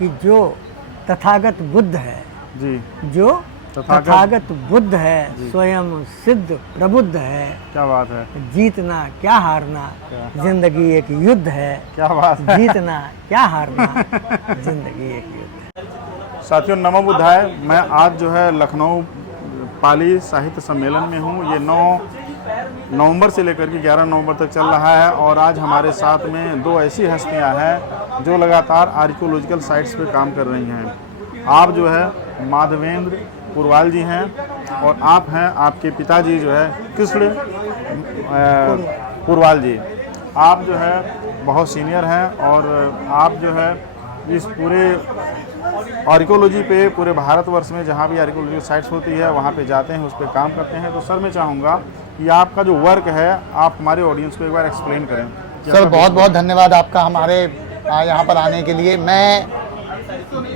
कि जो तथागत बुद्ध है जी, जो तथागत बुद्ध है स्वयं सिद्ध प्रबुद्ध है। क्या बात है, जीतना क्या हारना, जिंदगी एक युद्ध है। क्या बात है। जीतना क्या हारना, जिंदगी एक युद्ध है। साथियों नमो बुद्धाय। मैं आज जो है लखनऊ पाली साहित्य सम्मेलन में हूँ। ये 9 नवंबर से लेकर के 11 नवंबर तक चल रहा है और आज हमारे साथ में 2 ऐसी हस्तियाँ हैं जो लगातार आर्कियोलॉजिकल साइट्स पे काम कर रही हैं। आप जो है माधवेंद्र पुरवाल जी हैं और आप हैं आपके पिताजी जो है कृष्ण पुरवाल जी। आप जो है बहुत सीनियर हैं और आप जो है इस पूरे आर्कियोलॉजी पे पूरे भारतवर्ष में जहाँ भी आर्कियोलॉजी साइट्स होती है वहाँ पे जाते हैं, उस पर काम करते हैं। तो सर मैं चाहूँगा कि आपका जो वर्क है आप हमारे ऑडियंस को एक बार एक्सप्लेन करें। सर बहुत बहुत धन्यवाद आपका हमारे यहाँ पर आने के लिए। मैं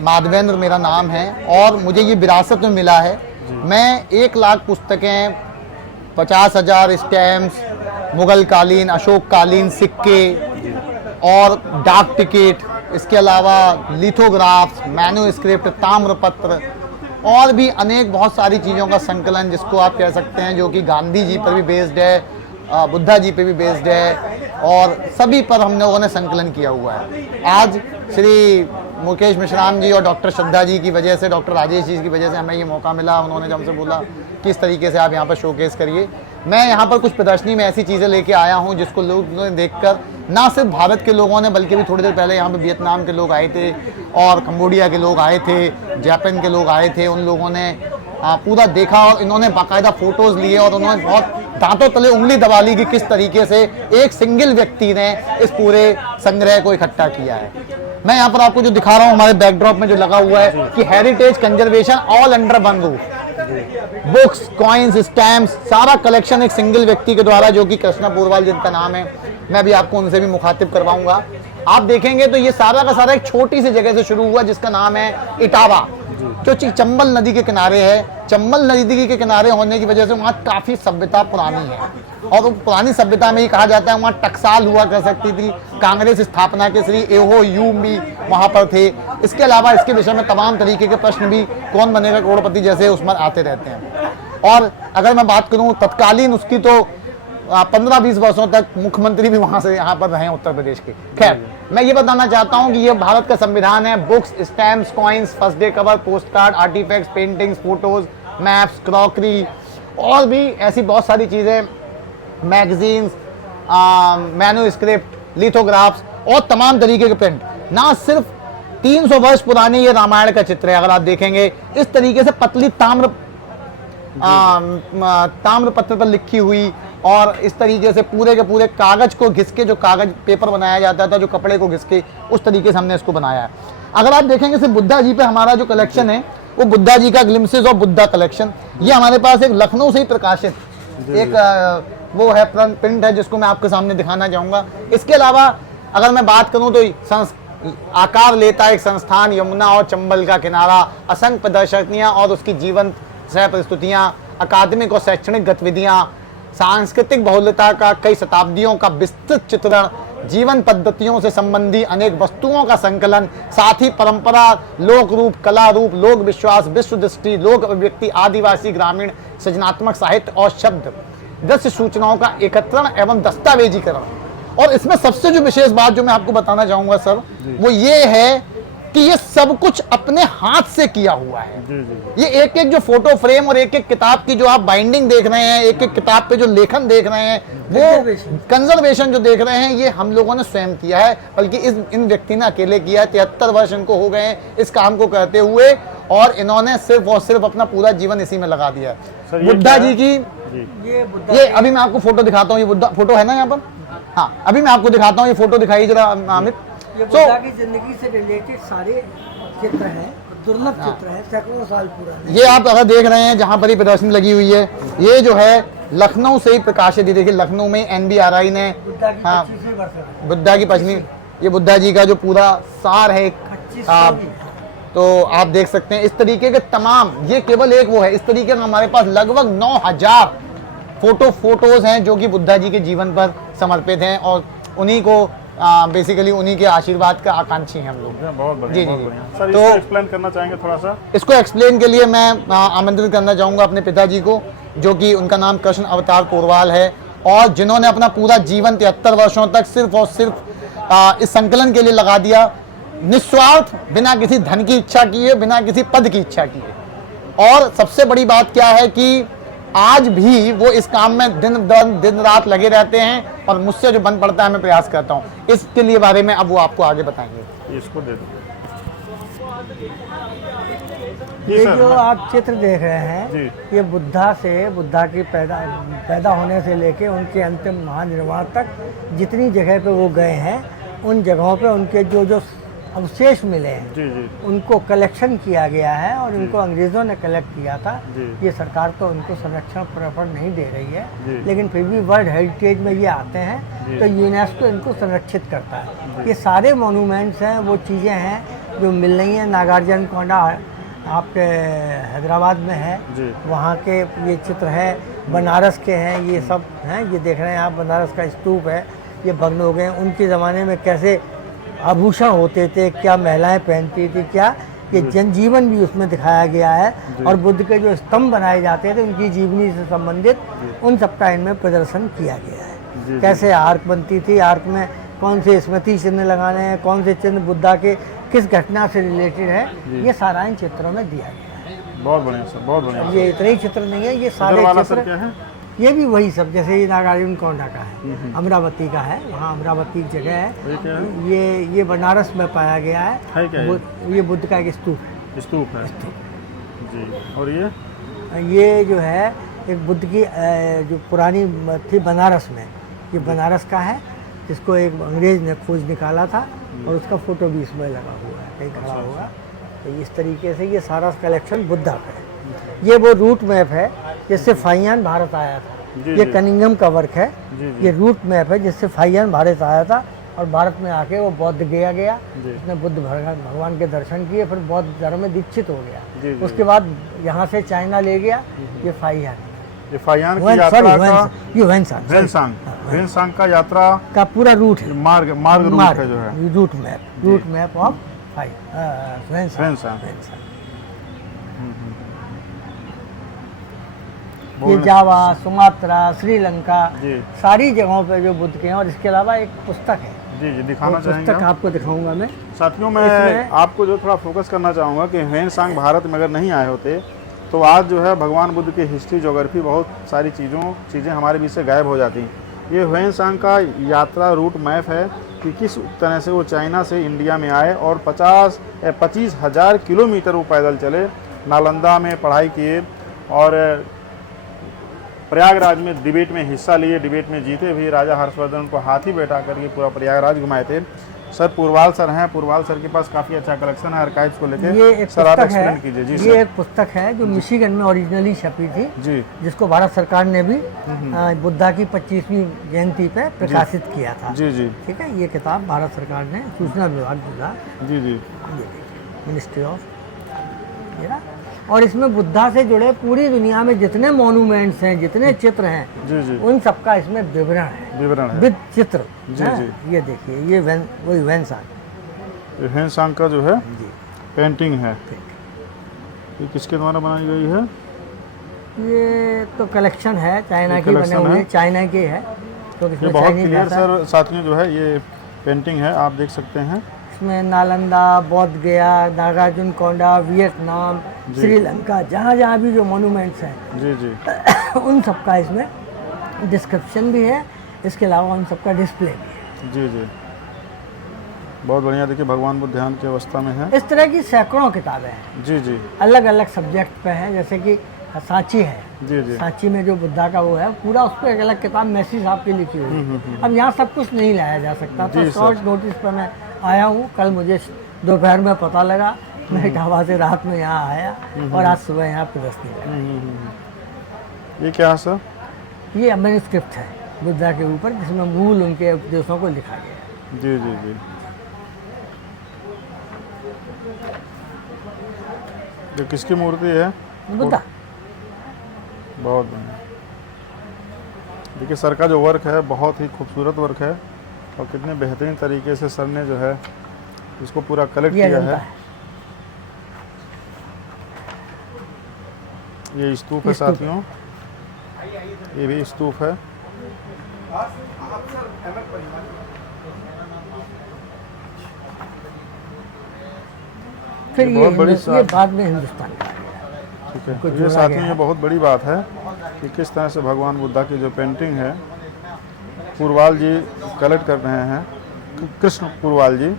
माधवेंद्र मेरा नाम है और मुझे ये विरासत में मिला है। मैं 1 लाख पुस्तकें, 50,000 स्टैम्प्स, मुगल कालीन, अशोक कालीन सिक्के और डाक टिकट, इसके अलावा लिथोग्राफ्स, मैन्युस्क्रिप्ट, ताम्रपत्र और भी अनेक बहुत सारी चीज़ों का संकलन जिसको आप कह सकते हैं, जो कि गांधी जी पर भी बेस्ड है, बुद्धा जी पे भी बेस्ड है और सभी पर हम लोगों ने संकलन किया हुआ है। आज श्री मुकेश मिश्राम जी और डॉक्टर श्रद्धा जी की वजह से, डॉक्टर राजेश जी की वजह से हमें ये मौका मिला। उन्होंने जब हमसे बोला किस तरीके से आप यहाँ पर शोकेस करिए। मैं यहाँ पर कुछ प्रदर्शनी में ऐसी चीज़ें लेके आया हूँ जिसको लोगों ने देखकर, ना सिर्फ भारत के लोगों ने बल्कि भी थोड़ी देर पहले यहाँ पे वियतनाम के लोग आए थे और कंबोडिया के लोग आए थे, जापान के लोग आए थे। उन लोगों ने पूरा देखा और इन्होंने बाकायदा फ़ोटोज़ लिए और उन्होंने बहुत दांतों तले उंगली दबा ली कि किस तरीके से एक सिंगल व्यक्ति ने इस पूरे संग्रह को इकट्ठा किया है। मैं यहाँ पर आपको जो दिखा रहा हूँ हमारे बैकड्रॉप में जो लगा हुआ है कि heritage conservation all under one roof. Books, coins, stamps, सारा कलेक्शन एक सिंगल व्यक्ति के द्वारा, जो कि कृष्ण पुरवाल जिनका नाम है। मैं अभी आपको उनसे भी मुखातिब करवाऊंगा। आप देखेंगे तो ये सारा का सारा एक छोटी सी जगह से शुरू हुआ जिसका नाम है इटावा, जो चंबल नदी के किनारे है। चंबल नदी के किनारे होने की वजह से वहाँ काफ़ी सभ्यता पुरानी है और पुरानी सभ्यता में ही कहा जाता है वहाँ टकसाल हुआ कर सकती थी। कांग्रेस स्थापना के श्री एहो यू भी वहाँ पर थे। इसके अलावा इसके विषय में तमाम तरीके के प्रश्न भी, कौन बनेगा करोड़पति जैसे, उसमें आते रहते हैं। और अगर मैं बात करूँ तत्कालीन उसकी, तो 15-20 वर्षों तक मुख्यमंत्री भी वहाँ से यहाँ पर रहे उत्तर प्रदेश के। खैर, मैं ये बताना चाहता हूँ कि ये भारत का संविधान है। Books, stamps, coins, first day cover, post card, artefacts, paintings, photos, maps, crockery और भी ऐसी बहुत सारी चीज़ें, मैगजीन्स, मैन्युस्क्रिप्ट, लिथोग्राफ्स और तमाम तरीके के प्रिंट। ना सिर्फ 300 वर्ष पुरानी ये रामायण का चित्र है। अगर आप देखेंगे इस तरीके से पतली ताम्रपत्र पर लिखी हुई और इस तरीके से पूरे के पूरे कागज को घिस के, जो कागज पेपर बनाया जाता था, जो कपड़े को घिस के, उस तरीके से हमने इसको बनाया है। अगर आप देखेंगे सिर्फ बुद्धा जी पे हमारा जो कलेक्शन है वो बुद्धा जी का ग्लिम्सेस ऑफ बुद्धा कलेक्शन, ये हमारे पास एक लखनऊ से ही प्रकाशित एक वो है प्रिंट है जिसको मैं आपके सामने दिखाना चाहूँगा। इसके अलावा अगर मैं बात करूँ तो आकार लेता है एक संस्थान, यमुना और चंबल का किनारा, असंख्य प्रदर्शनियाँ और उसकी जीवंत सह प्रस्तुतियाँ, अकादमिक और शैक्षणिक गतिविधियाँ, सांस्कृतिक बहुलता का कई शताब्दियों का विस्तृत चित्रण, जीवन पद्धतियों से संबंधी अनेक वस्तुओं का संकलन, साथ ही परंपरा, लोक रूप, कला रूप, लोक विश्वास, विश्व दृष्टि, लोक अभिव्यक्ति, आदिवासी ग्रामीण सृजनात्मक साहित्य और शब्द दृश्य सूचनाओं का एकत्रण एवं दस्तावेजीकरण। और इसमें सबसे जो विशेष बात जो मैं आपको बताना चाहूंगा सर, वो ये है कि ये सब कुछ अपने हाथ से किया हुआ है। ये एक एक जो फोटो फ्रेम और एक एक किताब की जो आप बाइंडिंग देख रहे हैं, एक एक किताब पे जो लेखन देख रहे हैं, वो कंजर्वेशन जो देख रहे हैं, ये हम लोगों ने स्वयं किया है। बल्कि इन व्यक्ति ने अकेले किया है। 73 वर्ष इनको हो गए हैं इस काम को करते हुए और इन्होंने सिर्फ और सिर्फ अपना पूरा जीवन इसी में लगा दिया है। बुद्धा जी की ये अभी मैं आपको फोटो दिखाता हूँ। ये बुद्धा फोटो है ना यहाँ पर? हाँ, अभी मैं आपको दिखाता हूँ। ये फोटो दिखाइए जरा अमित। ये बुद्धा की जिंदगी से रिलेटेड सारे चित्र हैं, दुर्लभ चित्र है, सैकड़ों साल पुराने। ये आप अगर देख रहे हैं जहाँ पर ही प्रदर्शनी लगी हुई है, ये जो है लखनऊ से ही प्रकाशित। देखिए लखनऊ में NBRI ने बुद्धा की 25वीं, ये बुद्धा जी का जो पूरा सार है तो आप देख सकते हैं इस तरीके के तमाम, ये केवल एक वो है, इस तरीके का हमारे पास लगभग 9000 फोटोज हैं जो कि बुद्धा जी के जीवन पर समर्पित हैं और उन्हीं को बेसिकली उन्हीं के आशीर्वाद का आकांक्षी हैं हम लोग। बहुत बढ़िया, जी, बहुत जी। बढ़िया। सर, तो- इसको एक्सप्लेन करना चाहेंगे थोड़ा सा? इसको एक्सप्लेन के लिए मैं आमंत्रित करना चाहूँगा अपने पिताजी को, जो कि उनका नाम कृष्ण अवतार कोरवाल है, और जिन्होंने अपना पूरा जीवन 73 वर्षों तक सिर्फ और सिर्फ इस संकलन के लिए लगा दिया, निस्वार्थ, बिना किसी धन की इच्छा किए, बिना किसी पद की इच्छा किए। और सबसे बड़ी बात क्या है कि आज भी वो इस काम में दिन रात लगे रहते हैं, और मुझसे जो बन पड़ता है मैं प्रयास करता हूँ। इसके लिए बारे में अब वो आपको आगे बताएंगे। इसको दे दो। ये सर, जो आप चित्र देख रहे हैं, जी। ये बुद्धा की पैदा होने से लेके उनके अंतिम महानिर्वाण तक जितनी जगह पे वो गए हैं, उन जगहों पे उनके जो अवशेष मिले हैं, जी जी उनको कलेक्शन किया गया है, और इनको अंग्रेज़ों ने कलेक्ट किया था। जी। ये सरकार तो उनको संरक्षण प्रेफर नहीं दे रही जी। है, लेकिन फिर भी वर्ल्ड हेरिटेज में ये आते जी। हैं, तो यूनेस्को इनको संरक्षित करता है। ये सारे मोनूमेंट्स हैं, वो चीज़ें हैं जो मिल रही हैं। नागार्जुन कोंडा आपके हैदराबाद में है, जी। वहाँ के ये चित्र है, बनारस के हैं, ये सब हैं। ये देख रहे हैं आप, बनारस का स्तूप है, ये भग्न हो गए। उनके ज़माने में कैसे आभूषण होते थे, क्या महिलाएं पहनती थी, क्या ये जनजीवन भी उसमें दिखाया गया है। और बुद्ध के जो स्तंभ बनाए जाते थे, उनकी जीवनी से संबंधित उन सबका इनमें प्रदर्शन किया गया है। कैसे आर्क बनती थी, आर्क में कौन से स्मृति चिन्ह लगाने हैं, कौन से चिन्ह बुद्धा के किस घटना से रिलेटेड है, ये सारा इन चित्रों में दिया गया है। बहुत बढ़िया सर, बहुत बढ़िया। ये इतने ही चित्र नहीं है, ये सारे इधर वाला सर चित्र, क्या है? ये भी वही सब, जैसे ये नागार्जुन कोंडा का है, अमरावती का है, वहाँ अमरावती की जगह है। ये क्या है? ये बनारस में पाया गया है। क्या ये? ये बुद्ध का एक स्तूप है। स्तूप है जी। और ये जो है एक बुद्ध की जो पुरानी थी बनारस में, ये बनारस का है, जिसको एक अंग्रेज ने खोज निकाला था, और उसका फोटो भी इसमें लगा हुआ है, कहीं खड़ा हुआ। तो इस तरीके से ये सारा कलेक्शन बुद्धा का है। ये वो रूट मैप है जिससे फाइयान भारत आया था। जी, ये जी। कनिंगम का वर्क है। जी, जी। ये रूट मैप है जिससे फाइयान भारत आया था, और भारत में आके वो बौद्ध गया जी। उसने बुद्ध भगवान के दर्शन किए, फिर बौद्ध धर्म में दीक्षित हो गया। जी, जी। उसके बाद यहाँ से चाइना ले गया। ये फाइयान, ये फाइयान की यात्रा का, ये वेंसांग वेनसांग का यात्रा का पूरा रूट है, मार्ग रूट है जो है। Route map of Xuanzang. ये जावा, सुमात्रा, श्रीलंका, जी। सारी जगहों पे जो बुद्ध के हैं। और इसके अलावा एक पुस्तक है, जी जी, दिखाना वो चाहेंगे पुस्तक आप? आपको दिखाऊंगा मैं। साथियों, मैं इसमें- आपको जो थोड़ा फोकस करना चाहूँगा कि वेनसांग भारत में अगर नहीं आए होते तो आज जो है भगवान बुद्ध की हिस्ट्री, ज्योग्राफी, बहुत सारी चीज़ें हमारे बीच से गायब हो जाती। ये वेनसांग का यात्रा रूट मैप है कि किस तरह से वो चाइना से इंडिया में आए, और 25,000 किलोमीटर वो पैदल चले, नालंदा में पढ़ाई किए, और प्रयागराज में डिबेट में हिस्सा लिए, डिबेट में जीते भी। राजा हर्षवर्धन उनको हाथी बैठा करके पूरा प्रयागराज घुमाए थे। सर पुरवाल सर हैं, पुरवाल सर के पास काफ़ी अच्छा कलेक्शन है आर्काइव्स को लेके। ये एक सर आप पुस्तक एक्सप्लेन है, कीजिए। जी ये सर। एक पुस्तक है जो मिशिगन में ओरिजिनली छपी थी, जी जिसको भारत सरकार ने भी बुद्धा की 25वीं जयंती पे प्रकाशित किया था। जी जी ठीक है, ये किताब भारत सरकार ने, सूचना विभाग बुद्धा, जी जी मिनिस्ट्री ऑफ, और इसमें बुद्धा से जुड़े पूरी दुनिया में जितने मॉन्यूमेंट्स हैं, जितने चित्र हैं, जी जी उन सबका इसमें विवरण है, विवरण है। विद चित्र। जी, हाँ, जी। ये देखिए, ये वही वेनसांग ये वेनसांग का जो है जी, पेंटिंग है। ये किसके द्वारा बनाई गई है? ये तो कलेक्शन है, चाइना ये की बने collection हुए, है। चाइना के है, तो ये इसमें बहुत चाइनीज क्लियर भाषा है। सर साथियों जो है ये पेंटिंग है, आप देख सकते हैं। इसमें नालंदा, बोध गया, नागार्जुन कोंडा, वियतनाम, श्रीलंका, जहाँ जहाँ भी जो मोनूमेंट्स हैं जी जी उन सबका इसमें डिस्क्रिप्शन भी है। इसके अलावा उन सबका डिस्प्ले भी है। जी जी, बहुत बढ़िया। देखिए भगवान बुद्ध ध्यान की अवस्था में है। इस तरह की सैकड़ों किताबें हैं, जी जी अलग अलग सब्जेक्ट पे हैं। जैसे कि सांची है, जी जी सांची में जो बुद्धा का वो है पूरा, उस पर एक अलग किताब मैसी साहब की लिखी हुई है। अब यहाँ सब कुछ नहीं लाया जा सकता, तो जी, शॉर्ट सर। नोटिस पर मैं आया हूँ। कल मुझे दोपहर में पता लगा, मैं इटावा से रात में यहाँ आया, और आज सुबह यहाँ प्रदर्शनी लगा। ये क्या है सर? ये मैन्युस्क्रिप्ट है बुद्धा के ऊपर, जिसमें मूल उनके उपदेशों को लिखा गया है। जी जी जी, ये किसकी मूर्ति है? बुद्धा। बहुत बढ़िया। देखिए सर का जो वर्क है बहुत ही खूबसूरत वर्क है, और कितने बेहतरीन तरीके से सर ने जो है इसको पूरा कलेक्ट ये किया अजंता है। ये स्तूप है साथियों, ये भी स्तूप है। फिर बहुत बड़ी ये बाद में हिंदुस्तान का है। ठीक है, कुछ ये जोड़ा साथियों गया ये है। बहुत बड़ी बात है कि किस तरह से भगवान बुद्धा की जो पेंटिंग है पुरवाल जी कलेक्ट कर रहे हैं, कृष्ण पुरवाल जी।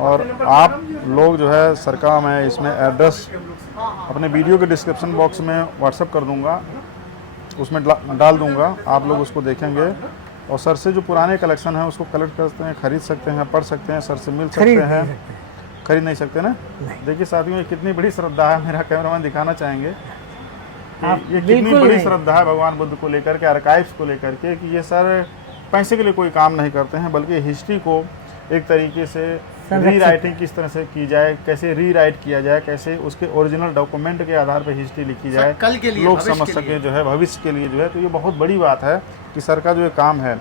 और आप लोग जो है सरकार मैं इसमें एड्रेस अपने वीडियो के डिस्क्रिप्शन बॉक्स में व्हाट्सएप कर दूंगा, उसमें डाल दूंगा, आप लोग उसको देखेंगे। और सर से जो पुराने कलेक्शन है उसको कलेक्ट कर सकते हैं, खरीद सकते हैं, पढ़ सकते हैं, सर से मिल सकते खरीद हैं। नहीं सकते। खरीद नहीं सकते ना? नहीं। देखिए साथियों ये कितनी बड़ी श्रद्धा है, मेरा कैमरामैन दिखाना चाहेंगे कि आप ये कितनी बिल्कुल बड़ी नहीं। श्रद्धा है भगवान बुद्ध को लेकर के, आर्काइव्स को लेकर के, कि ये सर पैसे के लिए कोई काम नहीं करते हैं, बल्कि हिस्ट्री को एक तरीके से संरक्षित रीराइटिंग किस तरह से की जाए, कैसे रीराइट किया जाए, कैसे उसके ओरिजिनल डॉक्यूमेंट के आधार पर हिस्ट्री लिखी जाए, कल के लिए, लोग भविष्य समझ के सके लिए। जो है भविष्य के लिए जो है। तो ये बहुत बड़ी बात है कि सर का जो ये काम है।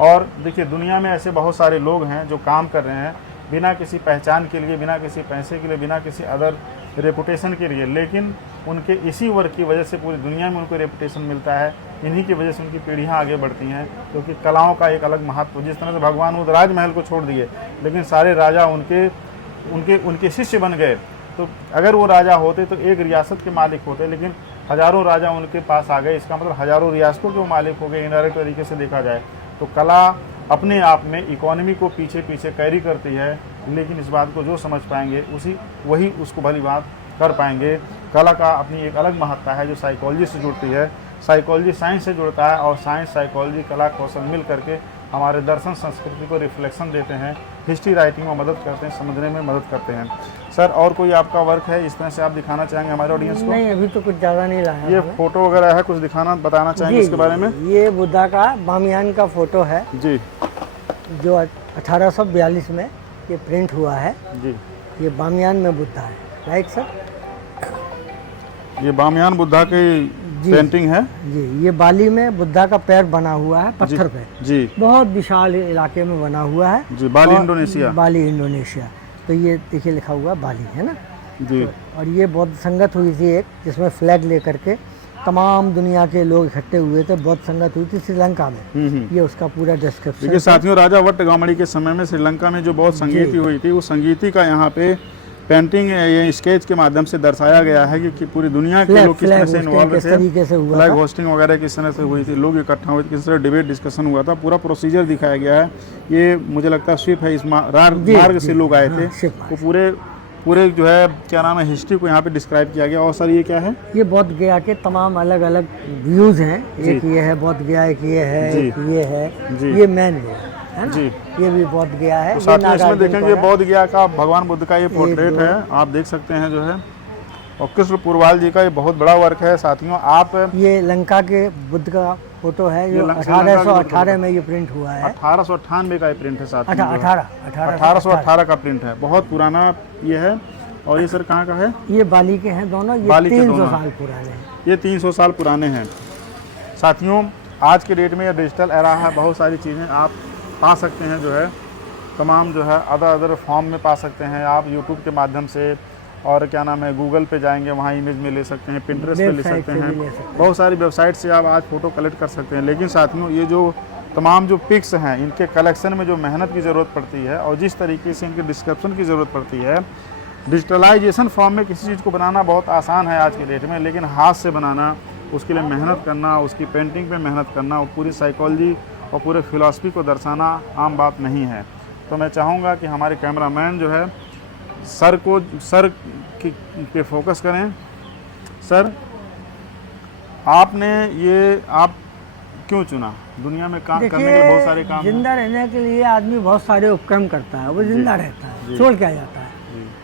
और देखिए दुनिया में ऐसे बहुत सारे लोग हैं जो काम कर रहे हैं बिना किसी पहचान के लिए, बिना किसी पैसे के लिए, बिना किसी अदर रेपुटेशन के लिए, लेकिन उनके इसी वर्क की वजह से पूरी दुनिया में उनको रेपुटेशन मिलता है। इन्हीं की वजह से उनकी पीढ़ियां आगे बढ़ती हैं, क्योंकि कलाओं का एक अलग महत्व। जिस तरह से भगवान बुद्ध राजमहल को छोड़ दिए, लेकिन सारे राजा उनके शिष्य बन गए। तो अगर वो राजा होते तो एक रियासत के मालिक होते, लेकिन हज़ारों राजा उनके पास आ गए, इसका मतलब हज़ारों रियासतों के वो मालिक हो गए इनडायरेक्ट तरीके से देखा जाए तो। कला अपने आप में इकोनॉमी को पीछे पीछे कैरी करती है, लेकिन इस बात को जो समझ पाएंगे वही उसको भली बात कर पाएंगे। कला का अपनी एक अलग महत्ता है जो साइकोलॉजी से जुड़ती है, साइकोलॉजी साइंस से जुड़ता है, और साइंस साइकोलॉजी कला कौशल मिल करके हमारे दर्शन संस्कृति को रिफ्लेक्शन देते हैं, हिस्ट्री राइटिंग में मदद करते हैं, समझने में मदद करते हैं। सर और कोई आपका वर्क है इस तरह से आप दिखाना चाहेंगे हमारे ऑडियंस को? नहीं, अभी तो कुछ ज़्यादा नहीं लाया ये मैंने। फोटो वगैरह है, कुछ दिखाना बताना चाहेंगे इसके बारे में? ये बुद्धा का बामियान का फोटो है जी जो 1842 में ये प्रिंट हुआ है। जी, ये बामियान में बुद्धा है, राइट सर? ये बामियान बुद्धा की जी। पेंटिंग है। जी, ये बाली में बुद्धा का पैर बना हुआ है पत्थर पे, जी बहुत विशाल इलाके में बना हुआ है। जी, बाली और इंडोनेशिया। Bali Indonesia. तो ये देखिए लिखा हुआ है बाली, है ना? जी और ये बौद्ध संगत हुई थी एक, जिसमें फ्लैग लेकर के तमाम दुनिया के लोग इकट्ठे हुए थे। बौद्ध संगत हुई थी श्रीलंका में। ये उसका पूरा डिस्क्रिप्शन। देखिए साथियों, राजा वट्टगामड़ी के समय में श्रीलंका में जो बौद्ध संगीति हुई थी, उस संगीति का यहाँ पे पेंटिंग ये स्केच के माध्यम से दर्शाया गया है कि पूरी दुनिया के लोग किस तरह से इन्वॉल्व थे, तरीके से हुआ फ्लैग था। होस्टिंग वगैरह किस तरह से हुई थी, लोग इकट्ठा हुए थे, किस तरह डिबेट डिस्कशन हुआ था, पूरा प्रोसीजर दिखाया गया है। ये मुझे लगता है शिप है, इस मार्ग से लोग आए थे। शिप मार्ग। तो पूरे जो है क्या नाम है हिस्ट्री को यहाँ पे डिस्क्राइब किया गया। और सर ये क्या है? ये बौद्ध गया के तमाम अलग अलग व्यूज हैं। एक ये है बौद्ध गया, एक ये है, जी। एक ये है, जी। ये मेन गया है ना? जी। ये भी बौद्ध गया है। तो ये साथियों इसमें नागार्जुन देखेंगे का है। बौद्ध गया का भगवान बुद्ध का ये पोर्ट्रेट दो। है, आप देख सकते हैं जो है। और कृष्ण पुरवाल जी का ये बहुत बड़ा वर्क है साथियों। आप ये लंका के बुद्ध का फोटो है जो ये श्रीलंका के 1818 में ये प्रिंट हुआ है। 1898 का ये प्रिंट है साथियों। 1818 का प्रिंट है, बहुत पुराना ये है। और ये सर कहाँ का है? ये बाली के हैं दोनों। ये बाली के 300 दोनों। साल पुराने हैं। ये 300 साल पुराने हैं साथियों। आज के डेट में ये डिजिटल एरा है, बहुत सारी चीज़ें आप पा सकते हैं जो है, तमाम जो है अदर फॉर्म में पा सकते हैं आप यूट्यूब के माध्यम से। और क्या नाम है, गूगल पे जाएंगे वहाँ इमेज में ले सकते हैं, पिंटरेस्ट पे ले वेबसाइट सकते से भी हैं, ले सकते हैं। बहुत सारी वेबसाइट से आप आज फ़ोटो कलेक्ट कर सकते हैं। लेकिन साथियों ये जो तमाम जो पिक्स हैं, इनके कलेक्शन में जो मेहनत की ज़रूरत पड़ती है और जिस तरीके से इनके डिस्क्रिप्शन की ज़रूरत पड़ती है, डिजिटलाइजेशन फॉर्म में किसी चीज़ को बनाना बहुत आसान है आज के डेट में, लेकिन हाथ से बनाना, उसके लिए मेहनत करना, उसकी पेंटिंग पे मेहनत करना और पूरी साइकोलॉजी और पूरे फिलॉसफी को दर्शाना आम बात नहीं है। तो मैं चाहूँगा कि हमारे कैमरामैन जो है सर पे फोकस करें। सर आपने ये आप क्यों चुना? दुनिया में काम करने के लिए बहुत सारे काम हैं। जिंदा रहने के लिए आदमी बहुत सारे उपक्रम करता है, वो जिंदा रहता है, छोड़ क्या जाता है।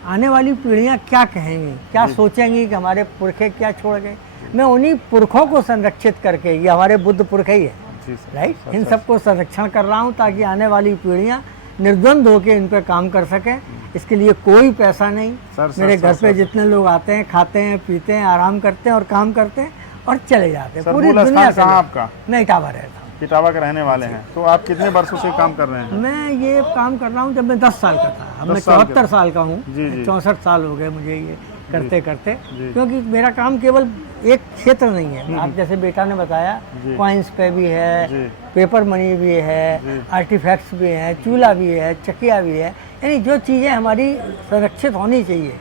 आने वाली पीढ़ियां क्या कहेंगी, क्या सोचेंगी कि हमारे पुरखे क्या छोड़ गए। मैं उन्हीं पुरखों को संरक्षित करके, ये हमारे बुद्ध पुरखे ही है, जी सर, राइट, इन सबको संरक्षण कर रहा हूँ ताकि आने वाली पीढ़ियां निर्द्वंद होकर इन पर काम कर सकें। इसके लिए कोई पैसा नहीं। मेरे घर पे जितने लोग आते हैं, खाते हैं, पीते हैं, आराम करते हैं और काम करते हैं और चले जाते हैं। सर, पूरी मूल दुनिया स्थान से कहाँ लोग। आपका? मैं इटावा रहता हूँ। इटावा के रहने वाले हैं। तो आप कितने वर्षों से काम कर रहे हैं? मैं ये काम कर रहा हूँ जब मैं 10 साल का था। अब मैं 10 साल के 74 साल का हूँ। जी, जी। 64 साल हो गए मुझे ये करते करते, जी। क्योंकि मेरा काम केवल एक क्षेत्र नहीं है। आप जैसे बेटा ने बताया, जी। कॉइन्स पे भी जी। है, पेपर मनी भी है, जी। आर्टिफैक्ट्स भी हैं, चूल्हा भी है, चकिया भी है, यानी जो चीज़ें हमारी संरक्षित होनी चाहिए।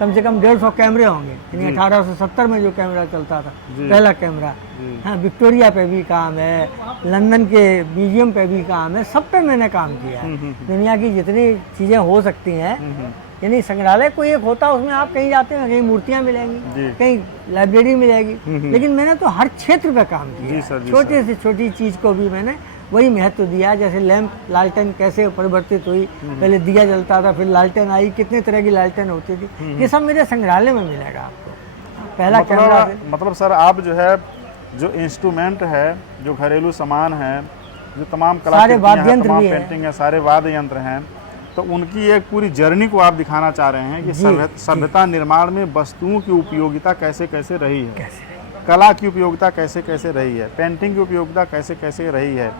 कम से कम 150 कैमरे होंगे, यानी 1870 में जो कैमरा चलता था, जी। पहला कैमरा। जी। हाँ, विक्टोरिया पे भी काम है, लंदन के म्यूजियम पे भी काम है, सब पे मैंने काम किया है। दुनिया की जितनी चीज़ें हो सकती हैं, यानी संग्रहालय कोई एक होता है, उसमें आप कहीं जाते हैं, कहीं मूर्तियाँ जी। मिलेंगी, कहीं लाइब्रेरी मिलेगी, लेकिन मैंने तो हर क्षेत्र पे काम जी किया सर, है। जी छोटे से छोटी चीज़ को भी मैंने वही महत्व दिया। जैसे लैंप, लालटेन कैसे परिवर्तित हुई, पहले दिया जलता था, फिर लालटेन आई, कितने तरह की लालटेन होती थी, ये सब मेरे संग्रहालय में मिलेगा आपको। पहला कैमरा मतलब सर आप जो है, जो इंस्ट्रूमेंट है, जो घरेलू सामान है, जो तमाम कलाकृतियां हैं, वाद्ययंत्र तमाम भी हैं। पेंटिंग है, सारे वाद्य यंत्र हैं, तो उनकी एक पूरी जर्नी को आप दिखाना चाह रहे हैं कि सभ्यता निर्माण में वस्तुओं की उपयोगिता कैसे कैसे रही है, कला की उपयोगिता कैसे कैसे रही है, पेंटिंग की उपयोगिता कैसे कैसे रही है,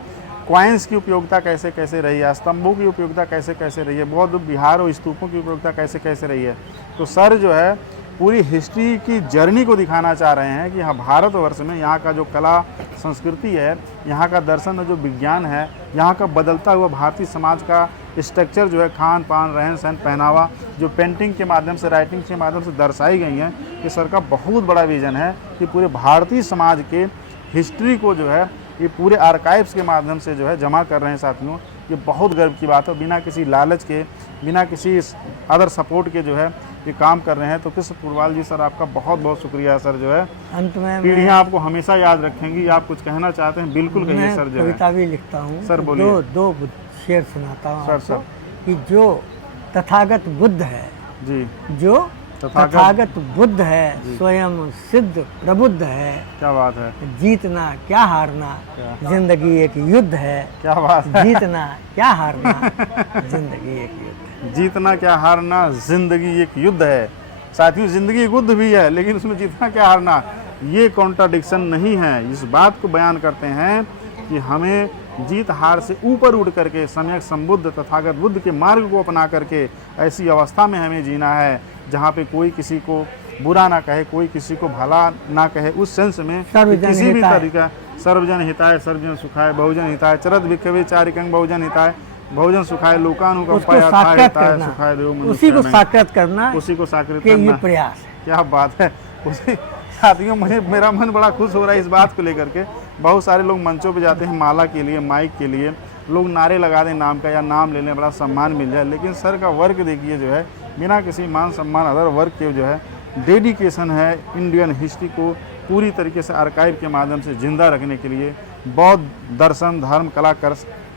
कॉइन्स की उपयोगिता कैसे कैसे रही है, स्तंभों की उपयोगिता कैसे कैसे रही है, बौद्ध विहार और स्तूपों की उपयोगिता कैसे कैसे रही है। तो सर जो है पूरी हिस्ट्री की जर्नी को दिखाना चाह रहे हैं कि हाँ, भारतवर्ष में यहाँ का जो कला संस्कृति है, यहाँ का दर्शन और जो विज्ञान है, यहाँ का बदलता हुआ भारतीय समाज का स्ट्रक्चर जो है, खान पान, रहन सहन, पहनावा, जो पेंटिंग के माध्यम से, राइटिंग के माध्यम से दर्शाई गई हैं, कि सर का बहुत बड़ा विजन है कि पूरे भारतीय समाज के हिस्ट्री को जो है ये पूरे आर्काइव्स के माध्यम से जो है जमा कर रहे हैं। साथियों, ये बहुत गर्व की बात है। बिना किसी लालच के, बिना किसी अदर सपोर्ट के जो है ये काम कर रहे हैं। तो कृष्ण पुरवाल जी सर, आपका बहुत बहुत शुक्रिया सर। जो है अंत में पीढ़ियाँ आपको हमेशा याद रखेंगी। आप कुछ कहना चाहते हैं, बिल्कुल कहिए सर। जो है कविता भी लिखता हूँ सर, बोलिए। दो शेर सुनाता हूँ सर, आपको कि जो तथागत बुद्ध है, जी, जो तथागत बुद्ध है, स्वयं सिद्ध प्रबुद्ध है, क्या बात है, जीतना क्या हारना, जिंदगी एक युद्ध है। क्या बात है, जीतना क्या हारना, जिंदगी एक युद्ध है। जीतना क्या हारना, जिंदगी एक युद्ध है। साथियों, जिंदगी एक युद्ध भी है, लेकिन उसमें जीतना क्या हारना, ये कॉन्ट्राडिक्शन नहीं है। इस बात को बयान करते हैं कि हमें जीत हार से ऊपर उठ करके सम्यक संबुद्ध तथागत बुद्ध के मार्ग को अपना करके ऐसी अवस्था में हमें जीना है जहाँ पे कोई किसी को बुरा ना कहे, कोई किसी को भला ना कहे। उस सेंस में किसी भी तरीका सर्वजन हिताय सर्वजन सुखाय बहुजन हिताय चरत भिक्षवे चारिकं बहुजन हिताय बहुजन सुखाय लोकानुकंपाय हिताय सुखाय देव, उसी को साकृत करना, उसी को साकृत के करना ये प्रयास है। क्या बात है। उसी साथियों, मेरा मन बड़ा खुश हो रहा है इस बात को लेकर के। बहुत सारे लोग मंचों पे जाते हैं माला के लिए, माइक के लिए, लोग नारे लगा दें नाम का, या नाम ले लें, बड़ा सम्मान मिल जाए। लेकिन सर का वर्क देखिए जो है, बिना किसी मान सम्मान अदर वर्क के जो है डेडिकेशन है इंडियन हिस्ट्री को पूरी तरीके से आर्काइव के माध्यम से जिंदा रखने के लिए। बौद्ध दर्शन, धर्म, कला,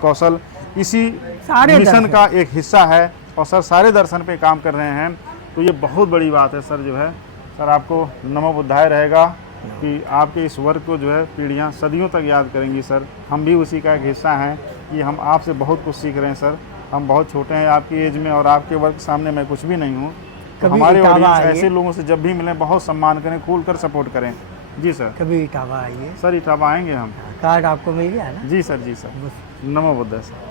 कौशल इसी मिशन का एक हिस्सा है, और सर सारे दर्शन पे काम कर रहे हैं। तो ये बहुत बड़ी बात है सर। जो है सर, आपको नमो बुद्धाय रहेगा कि आपके इस वर्क को जो है पीढ़ियाँ सदियों तक याद करेंगी सर। हम भी उसी का एक हिस्सा हैं कि हम आपसे बहुत कुछ सीख रहे हैं सर। हम बहुत छोटे हैं आपकी एज में, और आपके वर्क सामने मैं कुछ भी नहीं हूँ। तो हमारे ऑडियंस ऐसे लोगों से जब भी मिलें बहुत सम्मान करें, खुल कर सपोर्ट करें। जी सर। कभी इटावा आइए सर, इटावा आएंगे हम। कार्ड आपको मिल गया ना? जी सर, जी सर। नमो बुद्धाय सर।